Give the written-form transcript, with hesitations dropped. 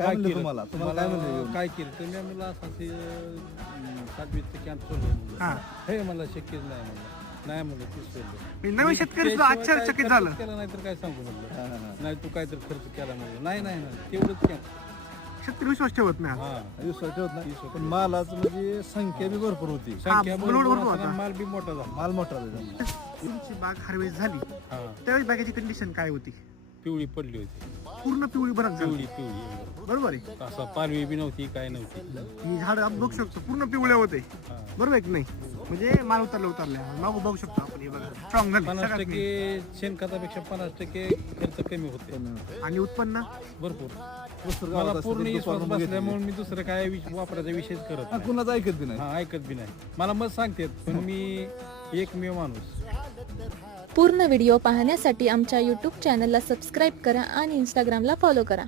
काय म्हणलं केलं? तुम्हाला काय म्हणलं काय केलं तर मी म्हणलं असं 7-20 कॅम्प सोडले हा हे मला शक्यच नाही म्हणलं नाही म्हणलं तू सोडलं मी नवीन शेतकरी सुद्धा आश्चर्यचकित झालं. केलं नाही तर काय सांगू म्हणलं हा, हा. नाही तू काहीतरी खर्च केला म्हणलं नाही नाही नाही तेवढंच कॅम्प शेतकरी विश्वास ठेवत नाही. हा विश्वास ठेवत नाही पण मालाच म्हणजे संख्या बी भरपूर होती संख्या लोड भरपूर भरपूर असताना होता. माल बी मोठा झाला माल मोठा झाला. तुमची बाग हार्वेस्ट झाली हा त्यावेळी बागेची कंडिशन काय होती? पिवळी पडली होती पूर्ण पिवळी बरं झाली. पिवळी पिवळी बरोबर आहे. असं पालवी बी नव्हती काय नव्हती ही झाड आपण बघू शकतो पूर्ण पिवळे होते. हा. बरोबर आहे की नाही? म्हणजे माल उतरल्या मागू बघू शकतो आपण. हे बघा स्ट्रॉंग झाली 50% शेणखतापेक्षा 50% खर्च कमी होते आणि उत्पन्न भरपूर दुसरं मला गावात असतं पूर्ण तर विश्वास दुपारनं बसल्यामुळे मी दुसरं काय वापरायचा विषयच करत हा, नाही. कुणाचं ऐकत बी नाही. हा ऐकत बी नाही मला मत सांगतात पण मी एकमेव माणूस. पूर्ण व्हिडिओ पाहण्यासाठी आमच्या यूट्यूब चॅनलला सबस्क्राईब करा आणि इंस्टाग्रामला फॉलो करा.